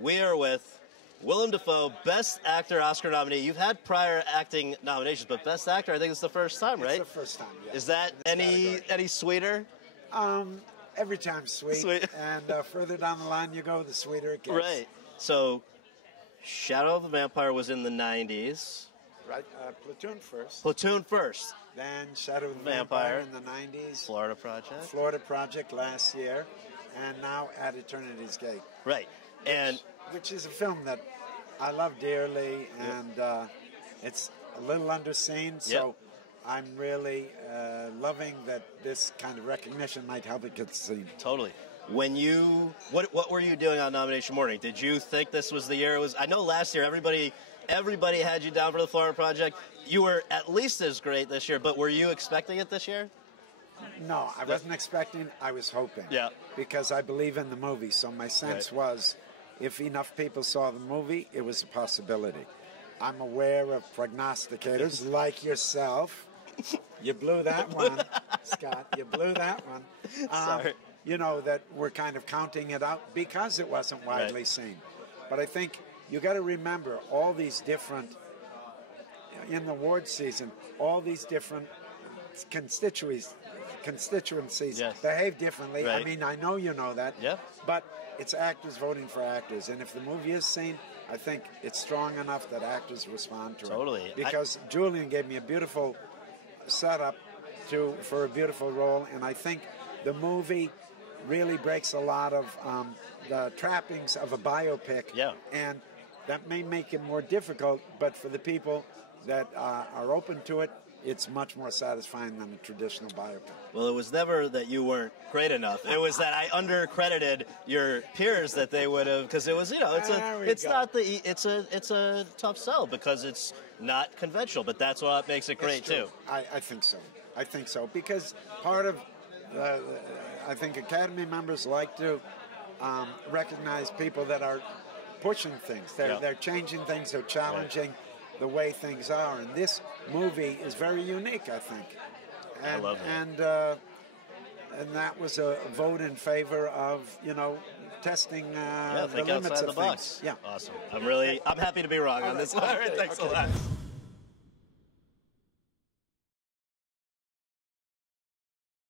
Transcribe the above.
We are with Willem Dafoe, Best Actor Oscar nominee. You've had prior acting nominations, but Best Actor, I think it's the first time, right? It's the first time, yeah. Is that any sweeter? Every time's sweet. And further down the line you go, the sweeter it gets. Right. So, Shadow of the Vampire was in the 90s. Right, Platoon first. Platoon first. Then Shadow of the Vampire in the 90s. Florida Project. Florida Project last year. And now At Eternity's Gate. Right. Which is a film that I love dearly, and it's a little underseen, so I'm really loving that this kind of recognition might help it get seen. Totally. When you, what were you doing on nomination morning? Did you think this was the year it was? I know last year everybody had you down for the Florida Project. You were at least as great this year, but were you expecting it this year? No, I wasn't expecting. I was hoping. Yeah. Because I believe in the movie, so my sense was, if enough people saw the movie, it was a possibility. I'm aware of prognosticators like yourself. You blew that one, Scott. You blew that one. Sorry. You know, that we're kind of counting it out because it wasn't widely seen. But I think you got to remember all these different, in the award season, all these different constituencies behave differently. Right. I mean, I know you know that. Yeah. But it's actors voting for actors, and if the movie is seen, I think it's strong enough that actors respond to it. Totally. Because Julian gave me a beautiful setup for a beautiful role, and I think the movie really breaks a lot of the trappings of a biopic. Yeah. And that may make it more difficult, but for the people that are open to it, it's much more satisfying than a traditional biopic. Well, it was never that you weren't great enough. It was that I undercredited your peers that they would have, because it was, you know, it's a tough sell because it's not conventional. But that's what makes it great too. I think so. I think so because part of I think Academy members like to recognize people that are pushing things. They're changing things. They're challenging the way things are, and this movie is very unique, I think. And, I love it. And that was a vote in favor of, you know, testing the limits outside of the box. things. Yeah, awesome. I'm happy to be wrong on this one. All right, thanks a lot.